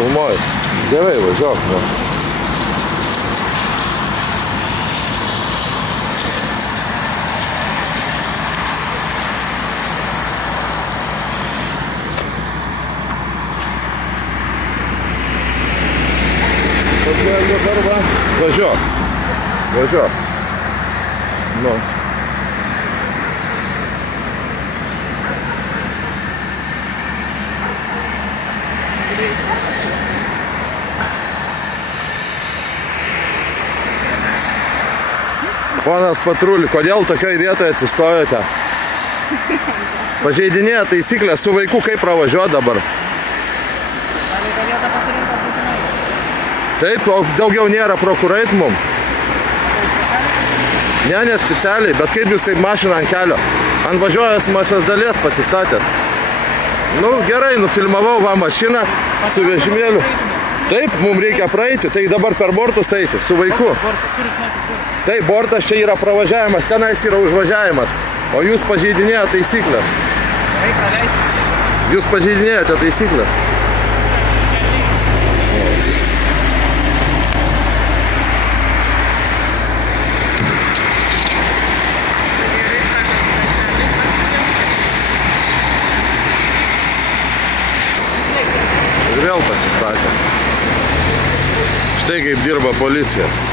filmuoju. Gerai, važiuok, ne. Dabar va, važiuok. Važiuok. Nu. Ponas patrulį, kodėl tokioje vietoje atsistojote? Pažeidinėja taisyklės su vaiku, kaip pravažiuoti dabar? Taip, o daugiau nėra prokurait mum. Ne specialiai, bet kaip jūs taip mašiną ant kelio? Ant važiuojamosios dalies pasistatėt. Nu, gerai, nufilmavau va mašiną su vežimėliu. Taip, mums reikia praeiti, tai dabar per bortus eiti, su vaiku. Taip, bortas čia yra pravažiavimas, tenais yra užvažiavimas, o jūs pažeidinėjate taisyklės. Jūs pažeidinėjate taisyklės. Ir vėl pasistatė. Štai kaip dirba policija.